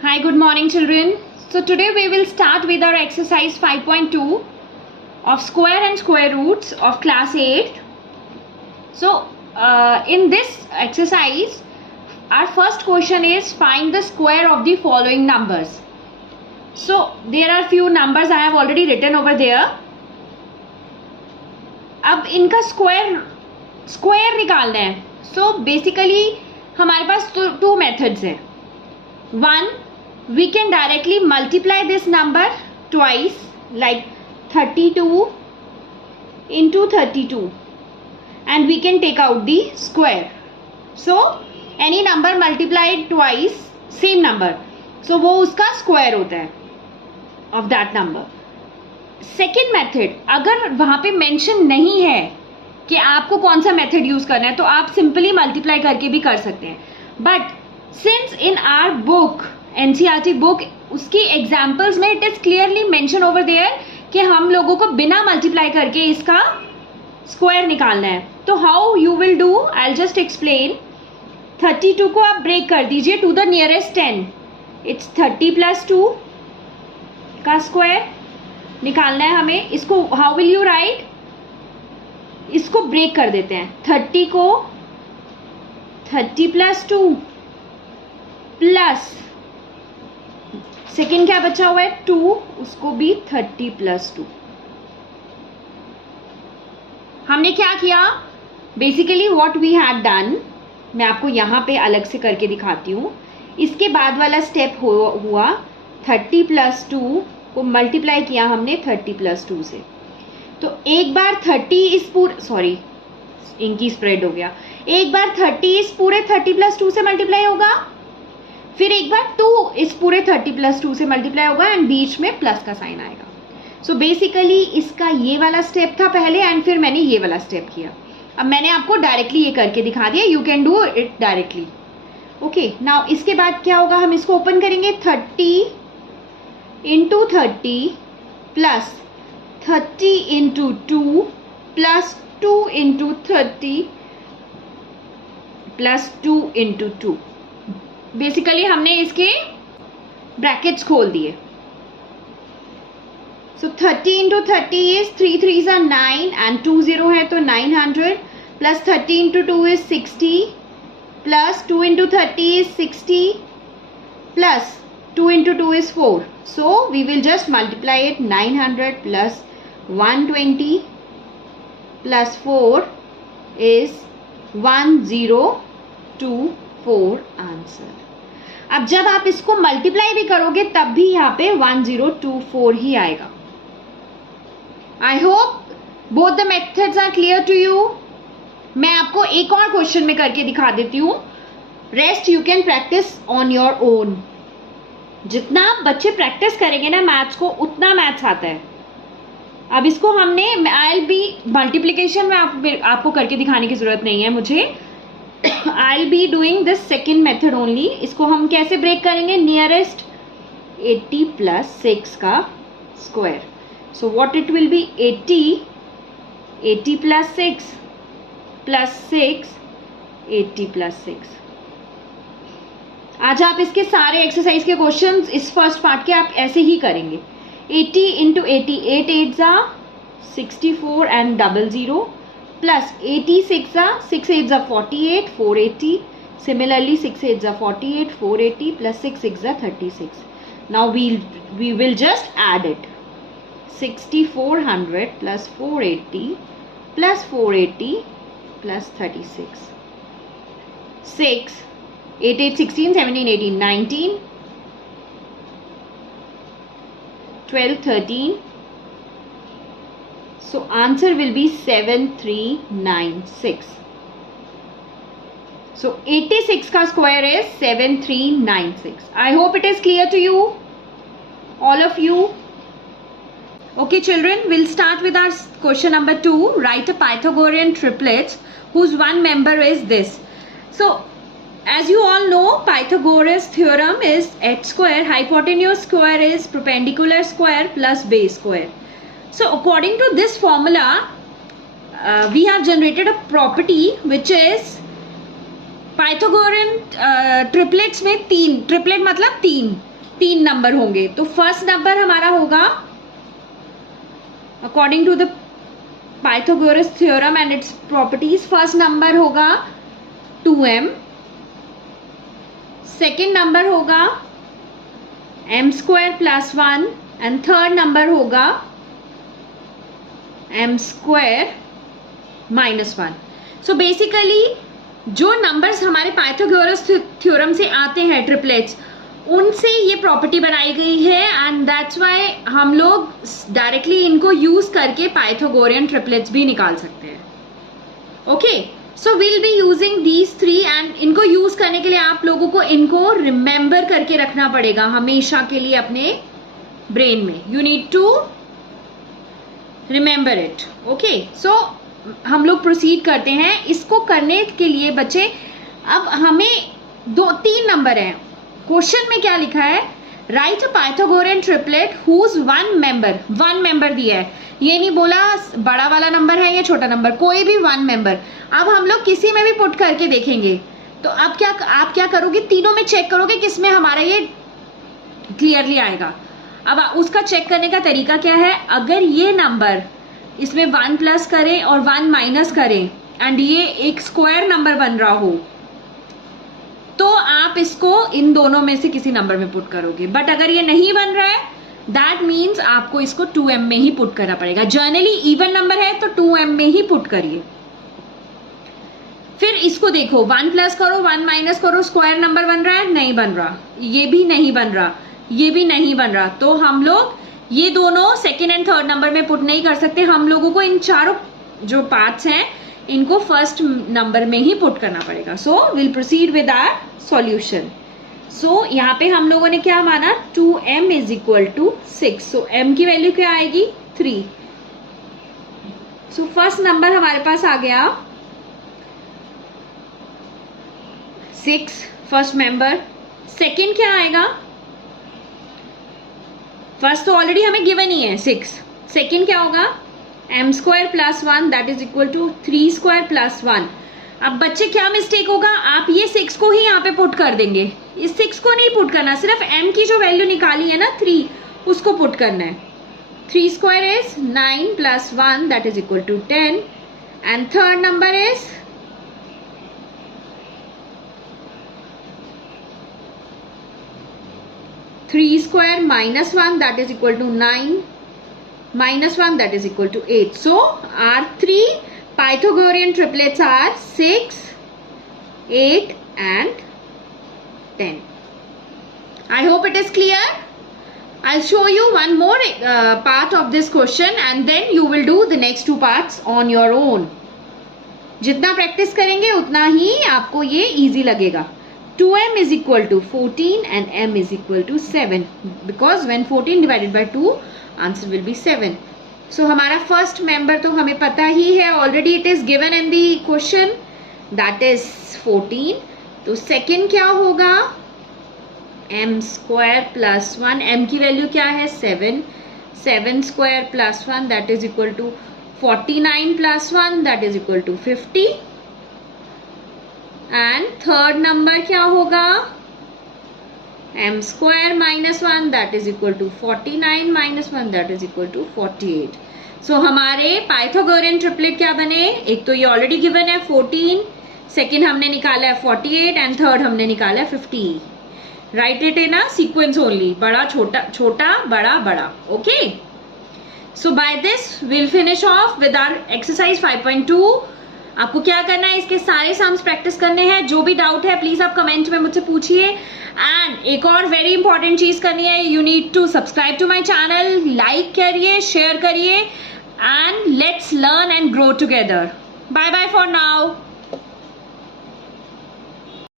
Hi, good morning children. So today we will start with our exercise 5.2 of square and square roots of class 8. So in this exercise our first question is find the square of the following numbers. So there are few numbers I have already written over there. अब इनका square निकालना है. So basically हमारे पास two methods हैं. One, we can directly multiply this number twice, like 32 into 32, and we can take out the square. So any number multiplied twice, same number, so वो उसका square होता है of that number. Second method, अगर वहाँ पे mention नहीं है कि आपको कौन सा method use करना है तो आप simply multiply करके भी कर सकते हैं. But since in our book NCERT book उसकी एग्जाम्पल्स में it is clearly mention over there कि हम लोगों को बिना मल्टीप्लाई करके इसका स्क्वायर निकालना है. तो how you will do, I will just explain. 32 को आप ब्रेक कर दीजिए to the nearest 10. It's 30 plus 2 का स्क्वायर निकालना है हमें. इसको हाउ विल यू राइट, इसको ब्रेक कर देते हैं. 30 को 30 प्लस 2 प्लस सेकेंड क्या बचा हुआ है 2, उसको भी 30 प्लस 2. हमने क्या किया, basically what we had done, मैं आपको यहाँ पे अलग से करके दिखाती हूँ. इसके बाद वाला स्टेप हुआ 30 प्लस 2 को मल्टीप्लाई किया हमने 30 प्लस 2 से. तो एक बार 30 इस पूरे, सॉरी इनकी स्प्रेड हो गया, एक बार 30 इस पूरे 30 प्लस 2 से मल्टीप्लाई होगा, फिर एक बार 2 इस पूरे 30 प्लस 2 से मल्टीप्लाई होगा एंड बीच में प्लस का साइन आएगा. सो बेसिकली इसका ये वाला स्टेप था पहले एंड फिर मैंने ये वाला स्टेप किया. अब मैंने आपको डायरेक्टली ये करके दिखा दिया. You can do it directly. Okay, now इसके बाद क्या होगा, हम इसको ओपन करेंगे. 30 into 30 plus 30 into 2 plus 2 into 30 plus 2 into 2. Basically हमने इसके ब्रैकेट्स खोल दिए. सो 30 into 30 is 3 3s are 9 and 2 0 है तो 900 plus 30 into 2 is 60 plus 2 into 30 is 60 plus 2 into 2 is 4. So we will just multiply it. 900 plus 120 plus 4 is 1024 answer. अब जब आप इसको मल्टीप्लाई भी करोगे तब भी यहाँ पे 1024 ही आएगा. I hope both the methods are clear to you. मैं आपको एक और क्वेश्चन में करके दिखा देती हूँ. Rest you can practice on your own. जितना बच्चे प्रैक्टिस करेंगे ना मैथ्स को, उतना मैथ्स आता है. अब इसको हमने, आई विल बी मल्टीप्लीकेशन में आपको करके दिखाने की जरूरत नहीं है मुझे. I'll be doing this second method only. इसको हम कैसे ब्रेक करेंगे, नियरेस्ट 80 प्लस 6 का square. So what it will be 80 plus 6 plus 6 80 plus 6. आज आप इसके सारे एक्सरसाइज के क्वेश्चंस इस फर्स्ट पार्ट के आप ऐसे ही करेंगे. 80 into 80, 8 8s are 64 and 00 plus 86 6 8s are 48 480. Similarly 6 8s are 48 480 plus 6 6s are 36. Now we will just add it. 6400 plus 480 plus 480 plus 36. 6 8 8 16 17 18 19 12 13. So answer will be 7396. So 86 का square is 7396. I hope it is clear to you, all of you. Okay children, we'll start with our question number 2. Write a Pythagorean triplet whose one member is this. So as you all know, Pythagoras theorem is h square hypotenuse square is perpendicular square plus base square. So according to this formula, we have generated a property which is Pythagorean triplets में triplet मतलब तीन number होंगे। तो first number हमारा होगा according to the Pythagoras theorem and its properties, first number होगा 2m, second number होगा m² + 1 and third number होगा m² - 1। सो बेसिकली जो नंबर्स हमारे पाइथागोरस थ्योरम से आते हैं ट्रिपलेट्स, उनसे ये प्रॉपर्टी बनाई गई है एंड दैट्स वाई हम लोग डायरेक्टली इनको यूज करके पाइथागोरियन ट्रिपलेट्स भी निकाल सकते हैं। Okay, so will be using these 3 and इनको यूज करने के लिए आप लोगों को इनको रिमेंबर करके रखना पड़ेगा हमेशा के लिए अपने ब्रेन में। You need to remember it. Okay, so हम लोग प्रोसीड करते हैं। इसको करने के लिए बच्चे अब हमें 2-3 नंबर हैं। क्वेश्चन में क्या लिखा है, write a Pythagorean triplet whose one member दिया है। ये नहीं बोला बड़ा वाला नंबर है या छोटा नंबर, कोई भी 1 मेंबर। अब हम लोग किसी में भी पुट करके देखेंगे। तो अब आप क्या करोगे, तीनों में चेक करोगे किसमें हमारा ये क्लियरली आएगा। अब उसका चेक करने का तरीका क्या है, अगर ये नंबर इसमें 1 प्लस करें और 1 माइनस करें एंड ये एक स्क्वायर नंबर बन रहा हो, तो आप इसको इन दोनों में से किसी नंबर में पुट करोगे। बट अगर ये नहीं बन रहा है, दैट मीन्स आपको इसको 2m में ही पुट करना पड़ेगा। जनरली इवन नंबर है तो 2m में ही पुट करिए। फिर इसको देखो, 1 प्लस करो 1 माइनस करो, स्क्वायर नंबर बन रहा है, नहीं बन रहा, ये भी नहीं बन रहा, ये भी नहीं बन रहा। तो हम लोग ये दोनों सेकेंड एंड थर्ड नंबर में पुट नहीं कर सकते। हम लोगों को इन चारों जो पार्ट्स हैं इनको फर्स्ट नंबर में ही पुट करना पड़ेगा। So will proceed with our solution. So यहाँ पे हम लोगों ने क्या माना, 2m = 6। सो m की वैल्यू क्या आएगी, 3। सो फर्स्ट नंबर हमारे पास आ गया 6, फर्स्ट मेंबर। सेकेंड क्या आएगा, फर्स्ट तो ऑलरेडी हमें गिवन ही है 6। सेकेंड क्या होगा, m² + 1 that is equal to 3² + 1। अब बच्चे क्या मिस्टेक होगा, आप ये 6 को ही यहाँ पे पुट कर देंगे। इस 6 को नहीं पुट करना, सिर्फ m की जो वैल्यू निकाली है ना 3, उसको पुट करना है। 3² is 9 + 1 that is equal to 10 and third number is 3² - 1 that is equal to 9 minus 1 that is equal to 8. So our 3 Pythagorean triplets are 6, 8 and 10. I hope it is clear. I'll show you one more part of this question and then you will do the next 2 parts on your own. जितना practice करेंगे उतना ही आपको ये easy लगेगा। 2m = 14 and m = 7 because when 14 divided by 2 answer will be 7. So हमारा first member तो हमें पता ही है, already it is given in the question, that is 14. तो second क्या होगा, m² + 1, m की वैल्यू क्या है 7, 7² + 1 that is equal to 49 + 1 that is equal to 50. And third number क्या होगा, m² - 1 that is equal to 49 - 1 that is equal to 48. So हमारे Pythagorean triplet क्या बने, एक तो ये ऑलरेडी गिवन है 14, सेकेंड हमने निकाला है 48 एंड थर्ड हमने निकाला है 50. Write it in a sequence only, बड़ा छोटा छोटा बड़ा बड़ा. Okay, so by this will finish off with our exercise 5.2. आपको क्या करना है, इसके सारे सम्स प्रैक्टिस करने हैं। जो भी डाउट है प्लीज आप कमेंट में मुझसे पूछिए। एंड एक और वेरी इंपॉर्टेंट चीज करनी है, you need to subscribe to my channel, like करिए, शेयर करिए and let's learn and grow together. Bye bye for now.